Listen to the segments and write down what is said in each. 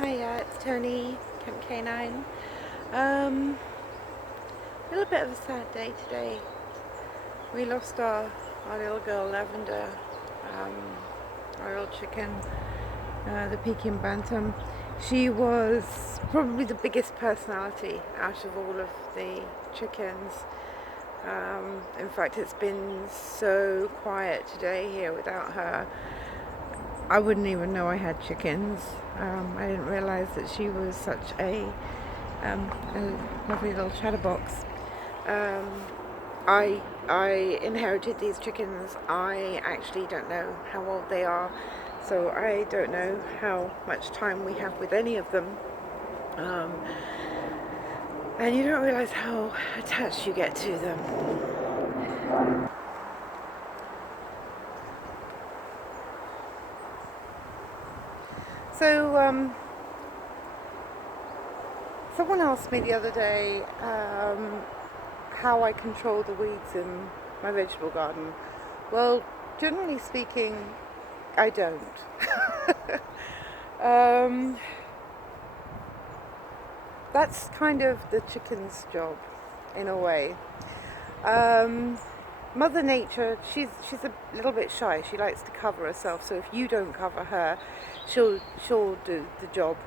Hiya, it's Tony, Camp K9. A little bit of a sad day today. We lost our little girl Lavender, um, our little chicken, the Peking Bantam. She was probably the biggest personality out of all of the chickens. In fact, it's been so quiet today here without her. I wouldn't even know I had chickens. I didn't realize that she was such a lovely little chatterbox. Um, I inherited these chickens. I actually don't know how old they are, so I don't know how much time we have with any of them. Um, and you don't realize how attached you get to them. So, someone asked me the other day how I control the weeds in my vegetable garden. Well, generally speaking, I don't. um, that's kind of the chicken's job, in a way. Mother Nature, she's a little bit shy. She likes to cover herself. So if you don't cover her, she'll do the job.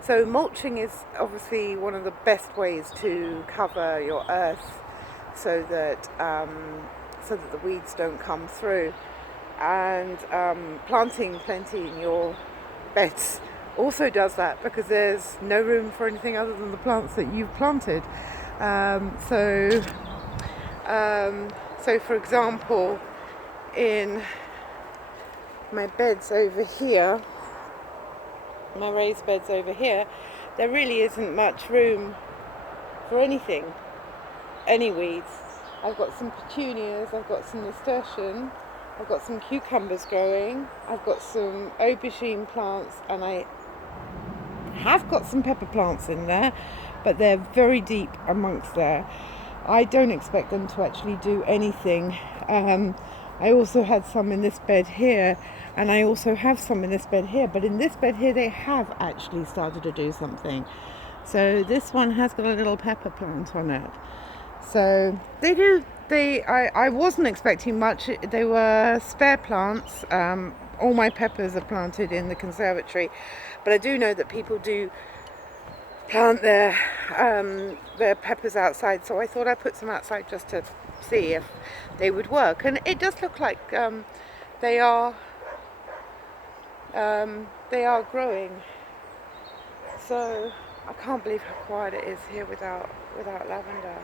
So mulching is obviously one of the best ways to cover your earth, so that the weeds don't come through. And planting plenty in your beds also does that, because there's no room for anything other than the plants that you've planted. Um, so so for example, in my beds over here, my raised beds over here, there really isn't much room for anything, any weeds. I've got some petunias, I've got some nasturtium, I've got some cucumbers growing, I've got some aubergine plants, and I have got some pepper plants in there, but they're very deep amongst there. I don't expect them to actually do anything. I also had some in this bed here, and I also have some in this bed here, but in this bed here they have actually started to do something. So this one has got a little pepper plant on it. So they do. I wasn't expecting much. They were spare plants. All my peppers are planted in the conservatory, but I do know that people do plant their peppers outside, so I thought I'd put some outside just to see if they would work. And it does look like they are growing. So I can't believe how quiet it is here without Lavender.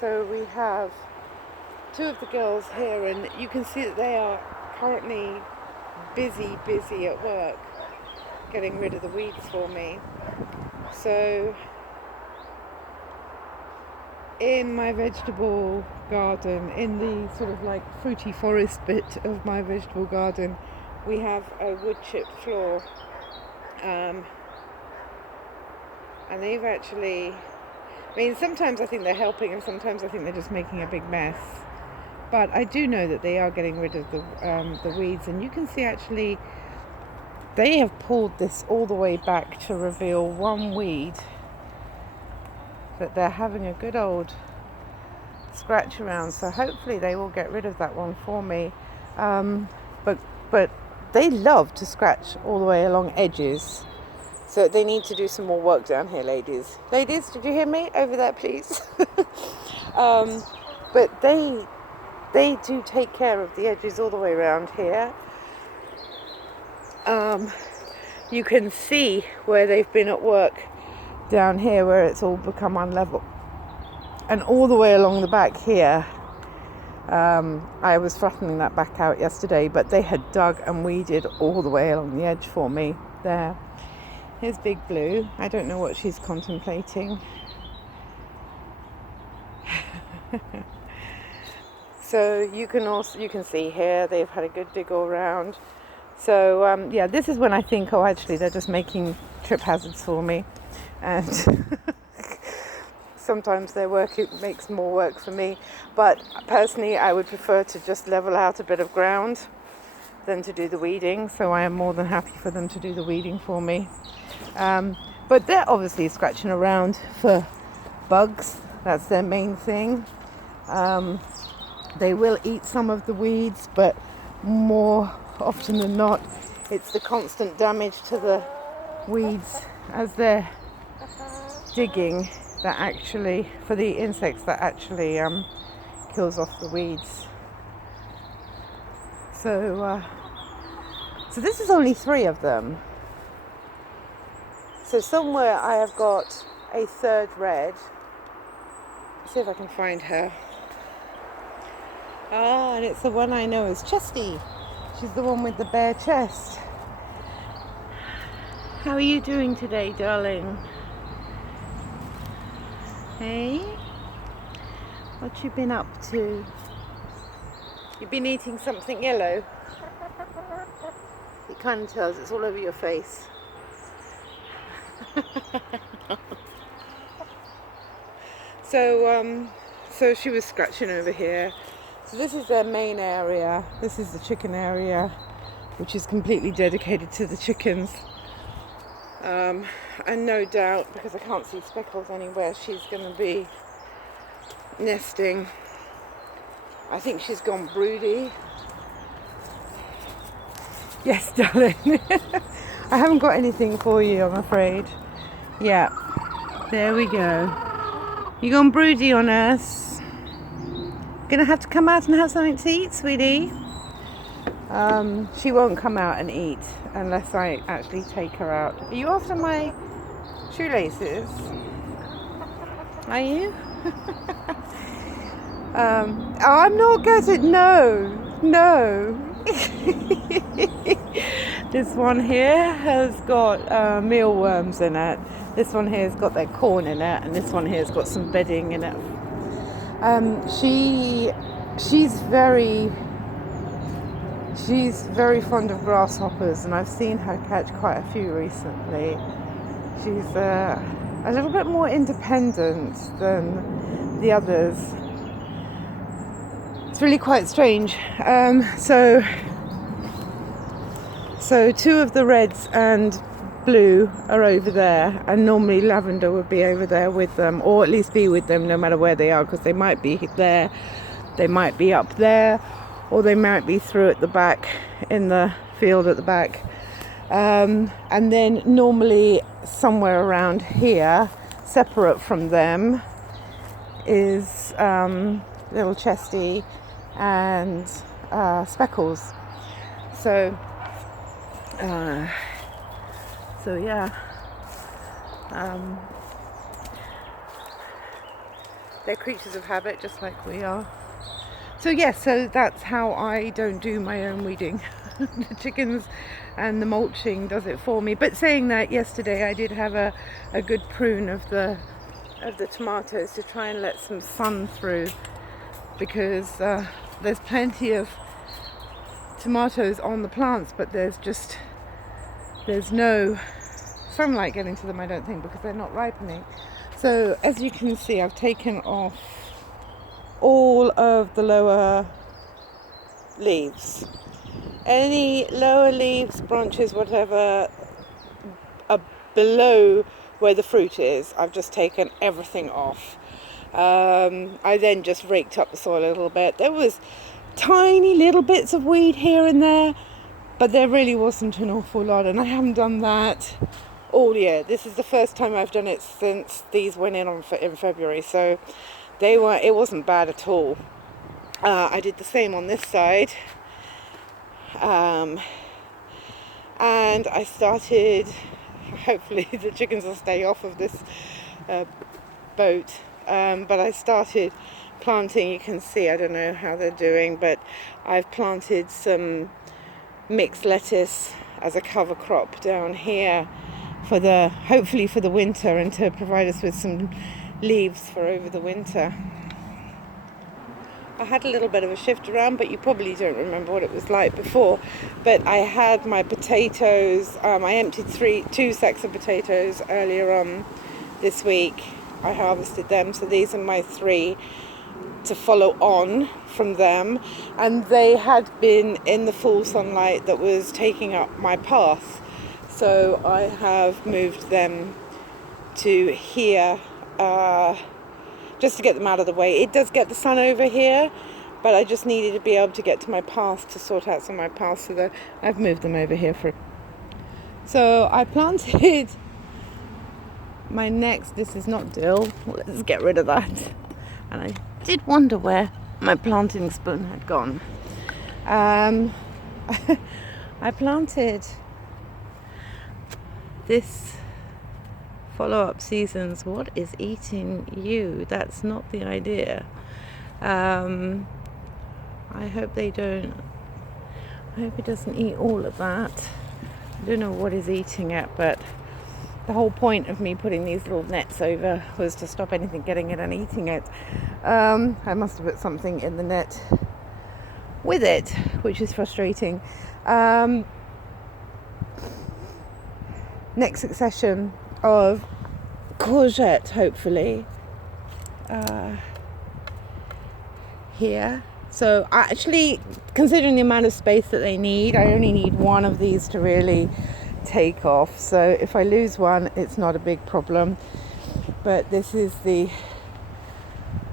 So we have two of the girls here, and you can see that they are currently busy at work getting rid of the weeds for me. So in my vegetable garden, in the sort of like fruity forest bit of my vegetable garden, we have a wood chip floor, and they've actually, I mean, sometimes I think they're helping and sometimes I think they're just making a big mess, but I do know that they are getting rid of the weeds. And you can see actually they have pulled this all the way back to reveal one weed that they're having a good old scratch around. So hopefully they will get rid of that one for me. But they love to scratch all the way along edges. So they need to do some more work down here, ladies. Ladies, did you hear me? Over there, please. But they do take care of the edges all the way around here. You can see where they've been at work down here, where it's all become unlevel, and all the way along the back here. I was flattening that back out yesterday, but they had dug and weeded all the way along the edge for me there. Here's Big Blue. I don't know what she's contemplating. So you can see here they've had a good dig all around. So yeah, this is when I think, oh, actually they're just making trip hazards for me, and sometimes their work, it makes more work for me. But personally, I would prefer to just level out a bit of ground than to do the weeding, so I am more than happy for them to do the weeding for me. But they're obviously scratching around for bugs. That's their main thing. They will eat some of the weeds, but more often than not, it's the constant damage to the weeds as they're digging that actually, for the insects, that actually kills off the weeds. So this is only 3 of them. So somewhere I have got a third red. Let's see if I can find her. Ah, and it's the one I know is Chesty. She's the one with the bare chest. How are you doing today, darling? Hey? What you been up to? You've been eating something yellow? You can't tell, it's all over your face. So she was scratching over here. So this is their main area. This is the chicken area, which is completely dedicated to the chickens. And no doubt, because I can't see Speckles anywhere, she's going to be nesting. I think she's gone broody. Yes, darling. I haven't got anything for you, I'm afraid. Yeah, there we go. You gone broody on us? Gonna have to come out and have something to eat, sweetie. She won't come out and eat unless I actually take her out. Are you after my shoelaces? Are you? I'm not getting. No. This one here has got mealworms in it. This one here has got their corn in it, and this one here has got some bedding in it. She's very fond of grasshoppers, and I've seen her catch quite a few recently. She's a little bit more independent than the others. It's really quite strange. So 2 of the reds and blue are over there, and normally lavender would be over there with them, or at least be with them no matter where they are, because they might be there, they might be up there, or they might be through at the back in the field at the back. And then normally somewhere around here, separate from them, is little Chesty and Speckles. So yeah, they're creatures of habit just like we are. So yes, so that's how I don't do my own weeding. The chickens and the mulching does it for me. But saying that, yesterday I did have a good prune of the tomatoes to try and let some sun through, because there's plenty of tomatoes on the plants, but there's no sunlight getting to them, I don't think, because they're not ripening. So as you can see, I've taken off all of the lower leaves. Any lower leaves, branches, whatever, are below where the fruit is, I've just taken everything off. I then just raked up the soil a little bit. There was tiny little bits of weed here and there, but there really wasn't an awful lot, and I haven't done that all year. This is the first time I've done it since these went in February, so it wasn't bad at all. I did the same on this side, and I started, hopefully the chickens will stay off of this boat, but I started planting. You can see, I don't know how they're doing, but I've planted some mixed lettuce as a cover crop down here hopefully for the winter, and to provide us with some leaves for over the winter. I had a little bit of a shift around, but you probably don't remember what it was like before. But I had my potatoes. I emptied 2 sacks of potatoes earlier on this week. I harvested them, so these are my 3 to follow on from them, and they had been in the full sunlight that was taking up my path. So I have moved them to here, just to get them out of the way. It does get the sun over here, but I just needed to be able to get to my path to sort out some of my path, so that I've moved them over here for. So I planted my next, this is not dill, let's get rid of that. And I did wonder where my planting spoon had gone. I planted this follow-up seasons. What is eating you? That's not the idea. I hope they don't. I hope it doesn't eat all of that. I don't know what is eating it, but the whole point of me putting these little nets over was to stop anything getting it and eating it. I must have put something in the net with it, which is frustrating. Next succession of courgette, hopefully, here. So actually, considering the amount of space that they need, I only need one of these to really take off. So if I lose one, it's not a big problem. But this is the...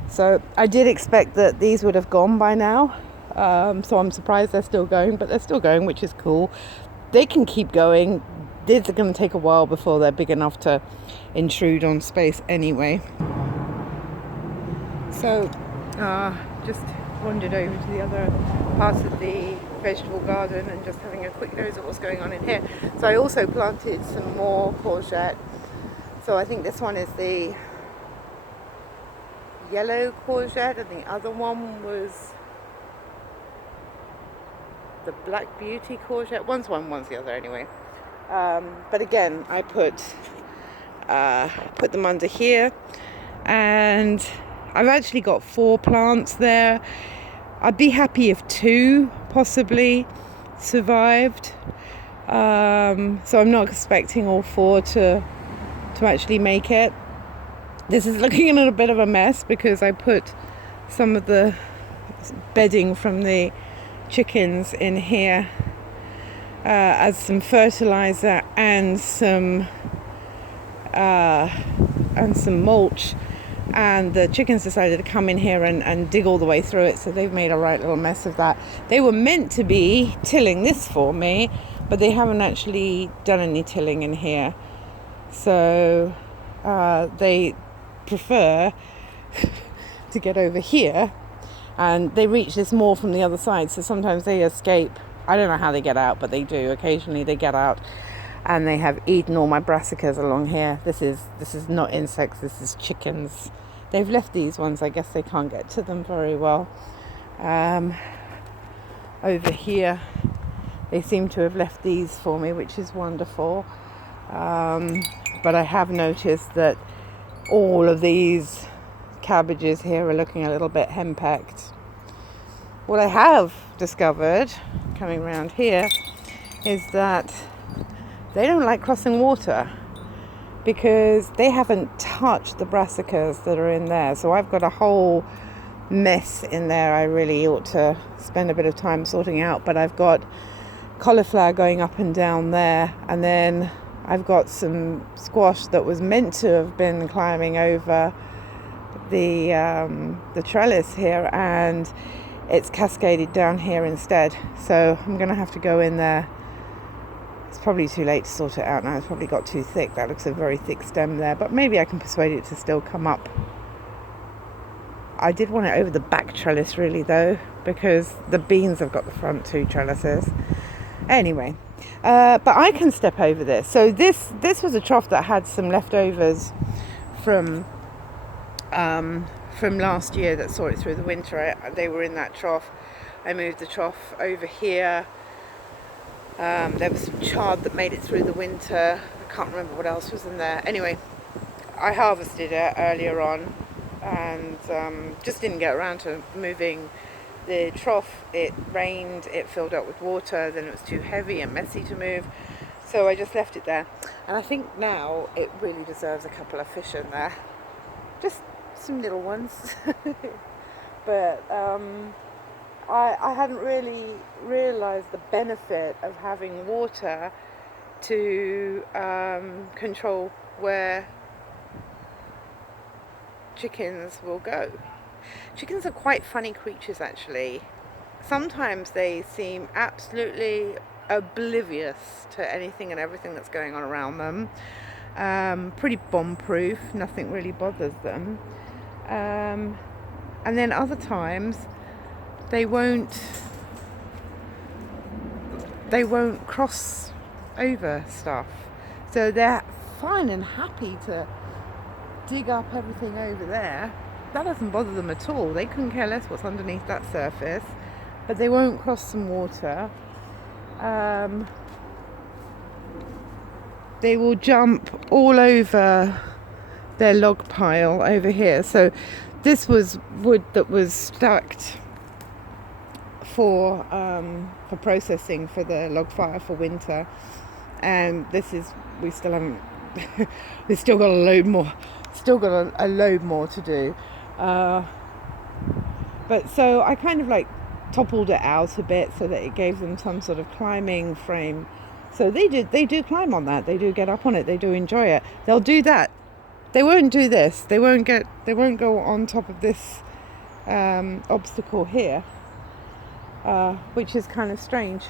So I did expect that these would have gone by now. So I'm surprised they're still going, but they're still going, which is cool. They can keep going. These are going to take a while before they're big enough to intrude on space anyway. So just wandered over to the other parts of the vegetable garden and just having a quick nose at what's going on in here. So I also planted some more courgette. So I think this one is the yellow courgette, and the other one was the Black Beauty courgette. One's one, one's the other anyway. But again, I put them under here, and I've actually got 4 plants there. I'd be happy if 2 possibly survived. So I'm not expecting all 4 to actually make it. This is looking a little bit of a mess because I put some of the bedding from the chickens in here as some fertilizer and some mulch, and the chickens decided to come in here and dig all the way through it, so they've made a right little mess of that. They were meant to be tilling this for me, but they haven't actually done any tilling in here, so they prefer to get over here, and they reach this more from the other side, so sometimes they escape. I don't know how they get out, but they do. Occasionally they get out, and they have eaten all my brassicas along here. This is not insects, this is chickens. They've left these ones. I guess they can't get to them very well. Over here they seem to have left these for me, which is wonderful. But I have noticed that all of these cabbages here are looking a little bit henpecked. What I have discovered coming around here is that they don't like crossing water, because they haven't touched the brassicas that are in there. So I've got a whole mess in there I really ought to spend a bit of time sorting out. But I've got cauliflower going up and down there, and then I've got some squash that was meant to have been climbing over the trellis here, and it's cascaded down here instead. So I'm going to have to go in there. It's probably too late to sort it out now. It's probably got too thick. That looks a very thick stem there, but maybe I can persuade it to still come up. I did want it over the back trellis really though, because the beans have got the front 2 trellises. Anyway, but I can step over this. So this was a trough that had some leftovers from last year that saw it through the winter. They were in that trough. I moved the trough over here. There was some chard that made it through the winter. I can't remember what else was in there. Anyway, I harvested it earlier on, and just didn't get around to moving the trough. It rained, it filled up with water, then it was too heavy and messy to move, so I just left it there. And I think now it really deserves a couple of fish in there, just some little ones. but I hadn't really realised the benefit of having water to control where chickens will go. Chickens are quite funny creatures, actually. Sometimes they seem absolutely oblivious to anything and everything that's going on around them. Pretty bomb-proof, nothing really bothers them. And then other times they won't cross over stuff. So they're fine and happy to dig up everything over there. That doesn't bother them at all. They couldn't care less what's underneath that surface, but they won't cross some water. They will jump all over their log pile over here. So this was wood that was stacked for processing for the log fire for winter, and we still haven't we've still got a load more to do, but so I kind of like toppled it out a bit so that it gave them some sort of climbing frame. So they do climb on that, they do get up on it, they do enjoy it. They'll do that. They won't do this. They won't go on top of this obstacle here, which is kind of strange.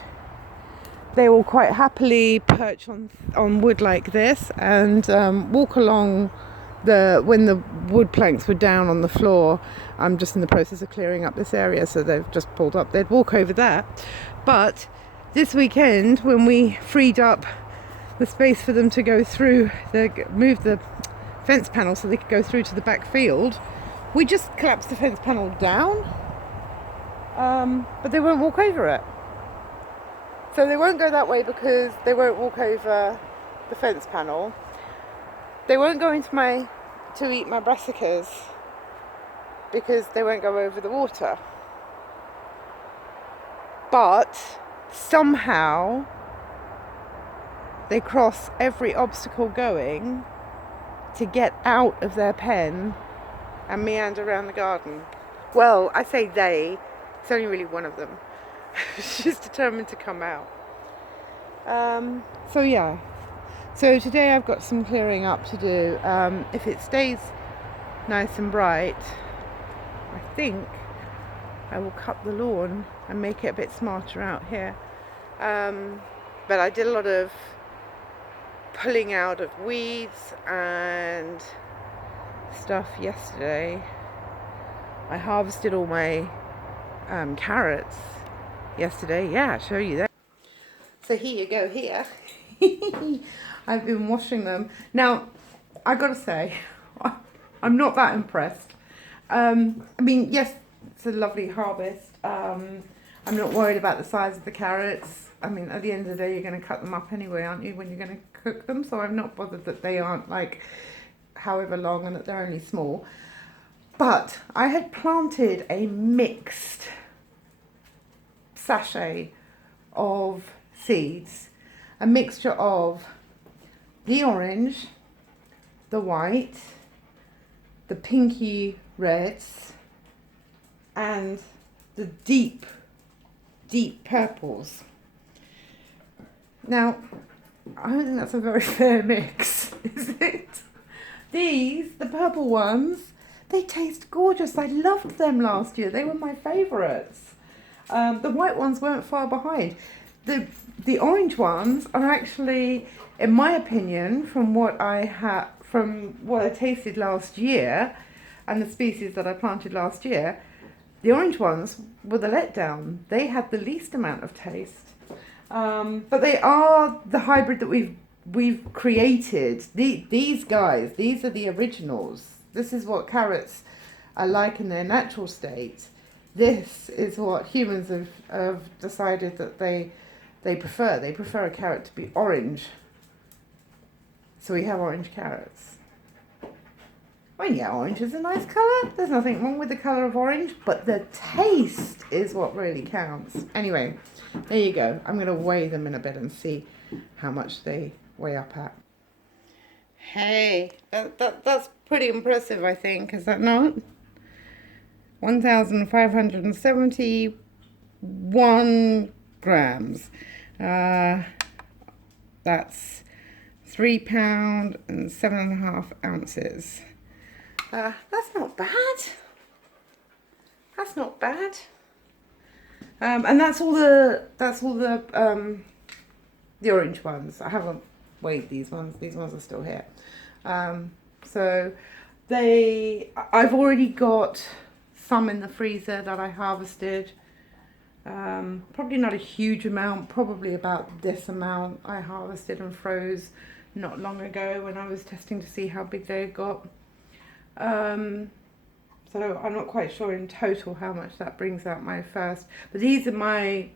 They will quite happily perch on wood like this and walk along when the wood planks were down on the floor. I'm just in the process of clearing up this area, so they've just pulled up. They'd walk over that. But this weekend, when we freed up the space for them to go through, move the fence panel so they could go through to the back field, we just collapsed the fence panel down, but they won't walk over it. So they won't go that way because they won't walk over the fence panel. They won't go to eat my brassicas because they won't go over the water. But somehow they cross every obstacle going to get out of their pen and meander around the garden. Well, I say they, it's only really one of them. She's determined to come out. So yeah. So today I've got some clearing up to do. If it stays nice and bright, I think I will cut the lawn and make it a bit smarter out here. But I did a lot of pulling out of weeds and stuff yesterday. I harvested all my carrots yesterday. Yeah, I'll show you that. So here you go here. I've been washing them. Now, I gotta say, I'm not that impressed. I mean, yes, it's a lovely harvest. I'm not worried about the size of the carrots. I mean, at the end of the day, you're going to cut them up anyway, aren't you, when you're going to cook them? So I'm not bothered that they aren't like however long and that they're only small. But I had planted a mixed sachet of seeds, a mixture of the orange, the white, the pinky reds, and the deep purples. Now, I don't think that's a very fair mix, is it? The purple ones, they taste gorgeous. I loved them last year. They were my favourites. The white ones weren't far behind. The orange ones are actually, in my opinion, from what I tasted last year, and the species that I planted last year, the orange ones were the letdown. They had the least amount of taste. But they are the hybrid that we've created. These guys, these are the originals. This is what carrots are like in their natural state. This is what humans have decided that they prefer. They prefer a carrot to be orange. So we have orange carrots. I mean, yeah, orange is a nice colour. There's nothing wrong with the colour of orange, but the taste is what really counts. Anyway, there you go. I'm going to weigh them in a bit and see how much they weigh up at. Hey, that's pretty impressive, I think. Is that not? 1,571 grams. That's £3 and 7.5 ounces. That's not bad. That's not bad. And that's all the orange ones. I haven't weighed these ones. These ones are still here. So I've already got some in the freezer that I harvested. Probably not a huge amount, probably about this amount I harvested and froze not long ago when I was testing to see how big they got. So I'm not quite sure in total how much that brings out my first, but these are my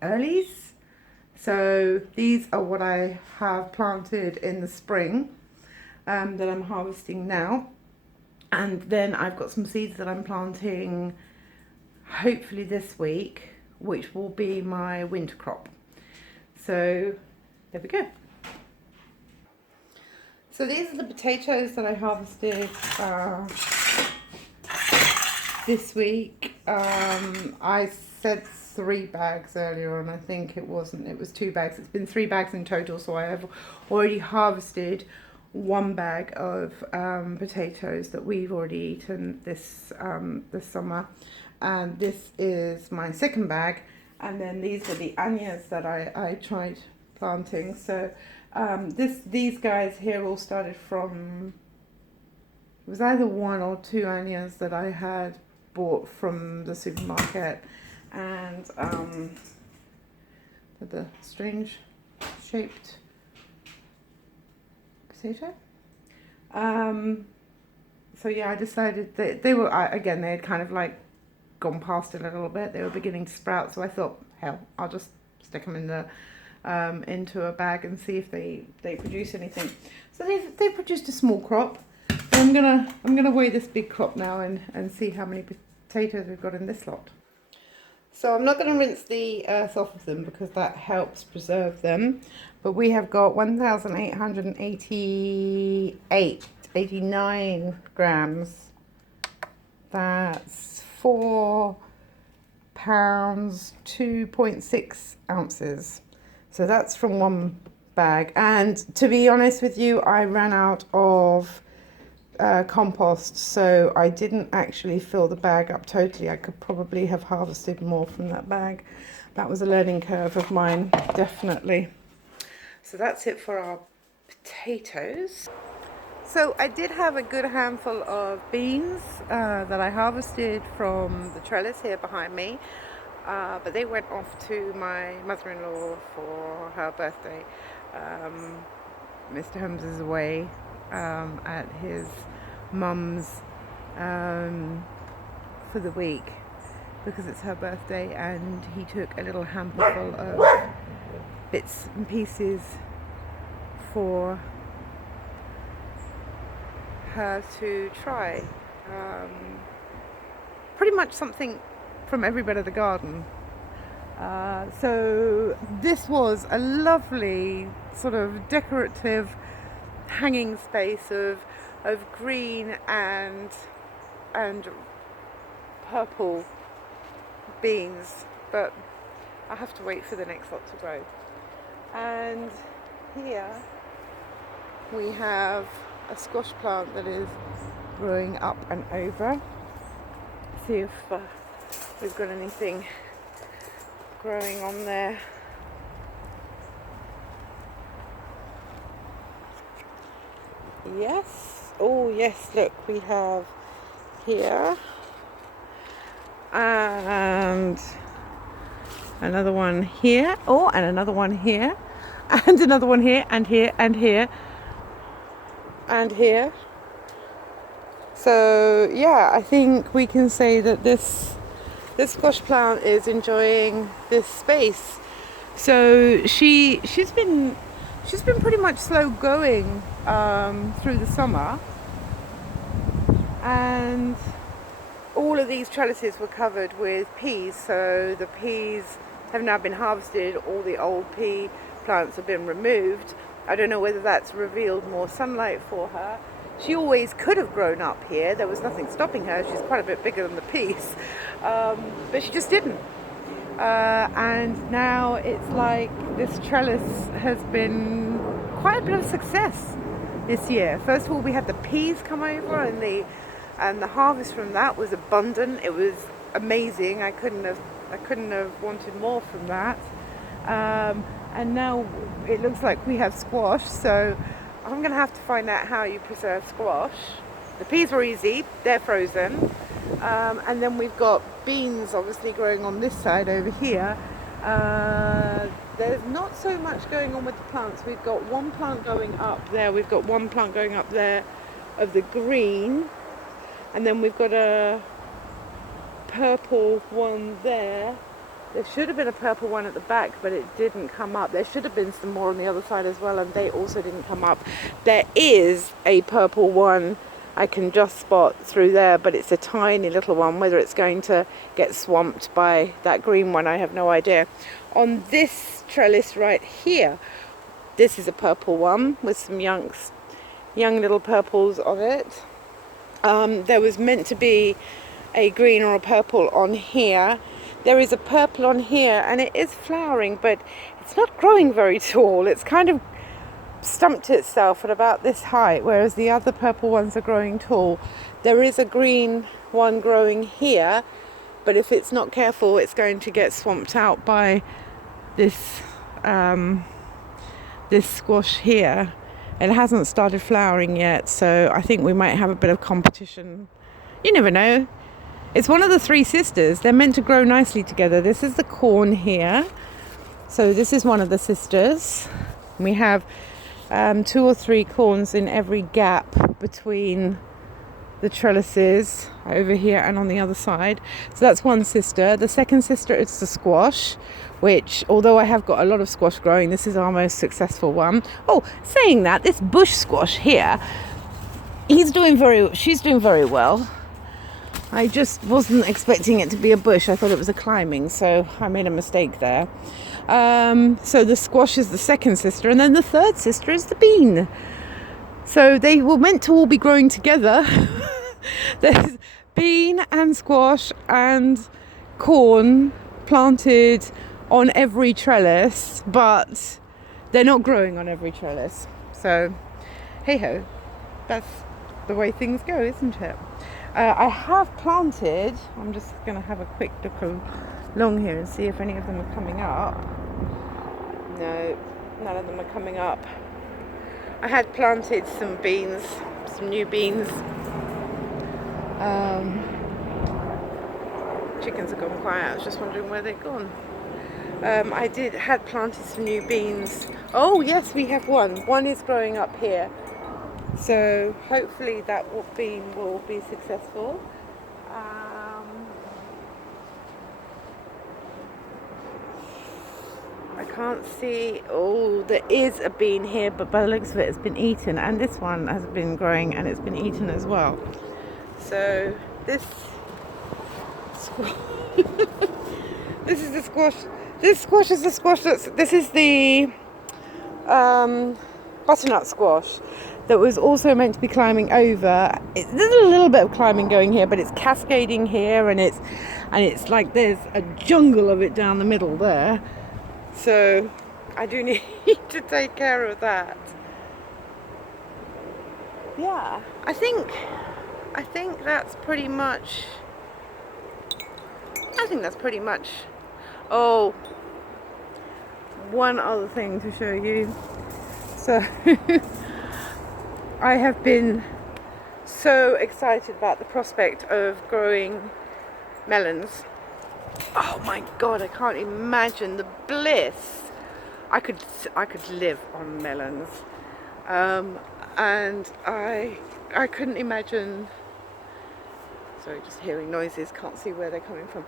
earlies. So these are what I have planted in the spring that I'm harvesting now. And then I've got some seeds that I'm planting hopefully this week, which will be my winter crop. So there we go. So these are the potatoes that I harvested this week. I said 3 bags earlier on. I think it wasn't. It was 2 bags. It's been 3 bags in total. So I have already harvested 1 bag of potatoes that we've already eaten this summer, and this is my 2nd bag. And then these are the annias that I tried planting. So these guys here all started from, it was either 1 or 2 annias that I had bought from the supermarket, and the strange shaped potato. So yeah, I decided that they were, again, they had kind of like gone past it a little bit. They were beginning to sprout, so I thought, hell, I'll just stick them in the into a bag and see if they produce anything. So they produced a small crop. I'm gonna weigh this big crop now and see how many potatoes we've got in this lot. So I'm not going to rinse the earth off of them because that helps preserve them. But we have got 1,889 grams. That's £4, 2.6 ounces. So that's from 1 bag. And to be honest with you, I ran out of compost, so I didn't actually fill the bag up totally. I could probably have harvested more from that bag. That was a learning curve of mine, definitely. So that's it for our potatoes. So I did have a good handful of beans that I harvested from the trellis here behind me, but they went off to my mother-in-law for her birthday. Mr. Holmes is away at his mum's for the week because it's her birthday, and he took a little hamper full of bits and pieces for her to try. Pretty much something from every bit of the garden. So this was a lovely sort of decorative hanging space of green and purple beans, but I have to wait for the next lot to grow. And here we have a squash plant that is growing up and over. See if we've got anything growing on there. Yes. Oh yes, look, we have here and another one here. Oh, and another one here, and another one here, and here, and here, and here. So yeah, I think we can say that this squash plant is enjoying this space. So she's been pretty much slow going through the summer, and all of these trellises were covered with peas. So the peas have now been harvested. All the old pea plants have been removed. I don't know whether that's revealed more sunlight for her. She always could have grown up here. There was nothing stopping her. She's quite a bit bigger than the piece, but she just didn't. And now it's like this trellis has been quite a bit of success this year. First of all, we had the peas come over, and the harvest from that was abundant. It was amazing. I couldn't have wanted more from that. And now it looks like we have squash, so I'm going to have to find out how you preserve squash. The peas were easy, they're frozen. And then we've got beans obviously growing on this side over here. There's not so much going on with the plants. We've got one plant going up there, we've got one plant going up there of the green, and then we've got a purple one there. There should have been a purple one at the back, but it didn't come up. There should have been some more on the other side as well, and they also didn't come up. There is a purple one I can just spot through there, but it's a tiny little one. Whether it's going to get swamped by that green one, I have no idea. On this trellis right here, this is a purple one with some young little purples on it. There was meant to be a green or a purple on here. There is a purple on here, and it is flowering, but it's not growing very tall. It's kind of stumped itself at about this height, whereas the other purple ones are growing tall. There is a green one growing here, but if it's not careful, it's going to get swamped out by this this squash here. It hasn't started flowering yet, so I think we might have a bit of competition. You never know. It's one of the three sisters. They're meant to grow nicely together. This is the corn here. So this is one of the sisters. We have 2 or 3 corns in every gap between the trellises over here and on the other side. So that's one sister. The second sister is the squash, which, although I have got a lot of squash growing, this is our most successful one. Oh, saying that, this bush squash here, she's doing very well. I just wasn't expecting it to be a bush. I thought it was a climbing, so I made a mistake there. So the squash is the second sister, and then the third sister is the bean. So they were meant to all be growing together. There's bean and squash and corn planted on every trellis, but they're not growing on every trellis. So, hey ho, that's the way things go, isn't it? I have planted, I'm just going to have a quick look along here and see if any of them are coming up. No, none of them are coming up. I had planted some beans, some new beans. Chickens have gone quiet. I was just wondering where they've gone. I had planted some new beans. Oh yes, we have one. One is growing up here. So hopefully that bean will be successful. I can't see. Oh, there is a bean here, but by the looks of it, it's been eaten. And this one has been growing and it's been eaten as well. So this this is the squash. This squash is the squash this is the butternut squash that was also meant to be climbing over. There's a little bit of climbing going here, but it's cascading here, and it's like there's a jungle of it down the middle there. So I do need to take care of that. Yeah, I think that's pretty much. Oh, one other thing to show you. So I have been so excited about the prospect of growing melons. Oh my god, I can't imagine the bliss. I could live on melons. And I couldn't imagine. Sorry, just hearing noises, can't see where they're coming from.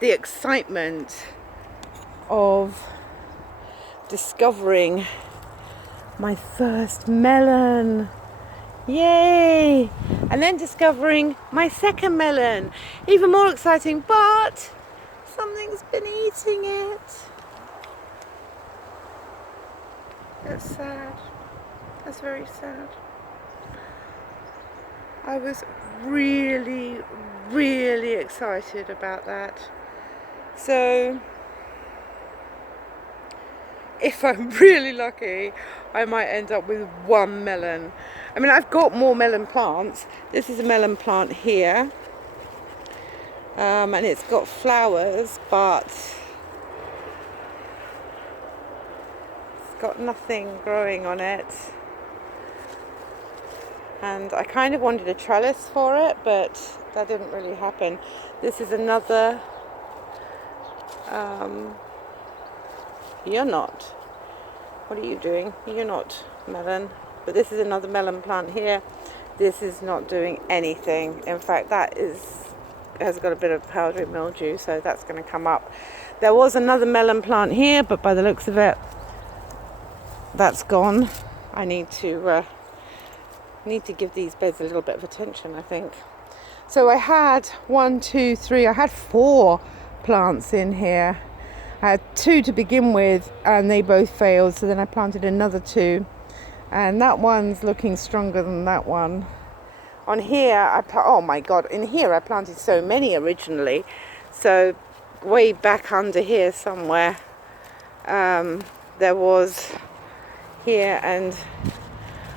The excitement of discovering my first melon. Yay! And then discovering my second melon. Even more exciting, but something's been eating it. That's sad. That's very sad. I was really, really excited about that. So if I'm really lucky, I might end up with one melon. I mean, I've got more melon plants. This is a melon plant here. And it's got flowers, but it's got nothing growing on it. And I kind of wanted a trellis for it, but that didn't really happen. This is another, you're not. What are you doing? You're not melon. But this is another melon plant here. This is not doing anything. In fact, that has got a bit of powdery mildew, so that's going to come up. There was another melon plant here, but by the looks of it, that's gone. I need to give these beds a little bit of attention, I think. So I had 1, 2, 3, I had 4 plants in here. I had 2 to begin with, and they both failed, so then I planted another 2, and that one's looking stronger than that one. On here, oh my god, in here I planted so many originally, so way back under here somewhere, there was here, and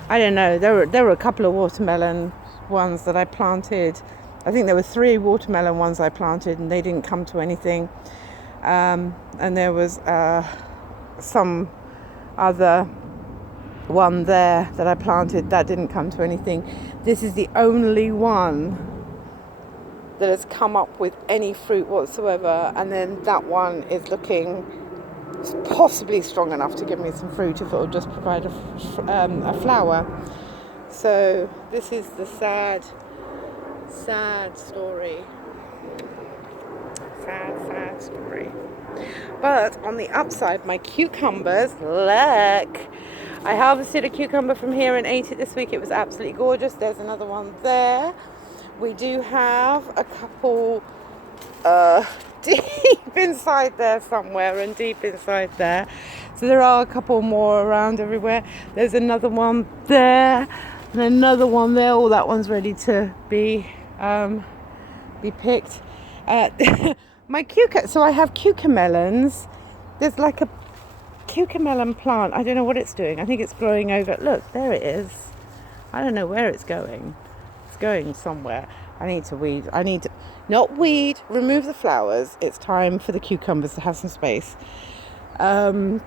I don't know, there were a couple of watermelon ones that I planted. I think there were 3 watermelon ones I planted, and they didn't come to anything. And there was some other one there that I planted that didn't come to anything. This is the only one that has come up with any fruit whatsoever, and then that one is looking possibly strong enough to give me some fruit if it will just provide a flower. So this is the sad story. Sad story. But on the upside, my cucumbers, look, I harvested a cucumber from here and ate it this week. It was absolutely gorgeous. There's another one there. We do have a couple deep inside there somewhere, and deep inside there. So there are a couple more around everywhere. There's another one there, and another one there. Oh, that one's ready to be picked. So I have cucamelons. There's like a cucamelon plant. I don't know what it's doing. I think it's growing over. Look, there it is. I don't know where it's going. It's going somewhere. I need to weed. Remove the flowers. It's time for the cucumbers to have some space. But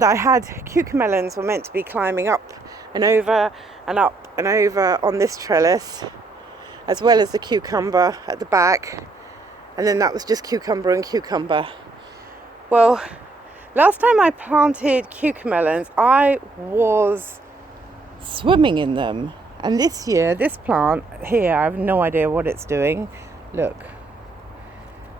I had cucamelons were meant to be climbing up and over and up and over on this trellis, as well as the cucumber at the back. And then that was just cucumber and cucumber. Well, last time I planted cucamelons, I was swimming in them. And this year, this plant here, I have no idea what it's doing. Look,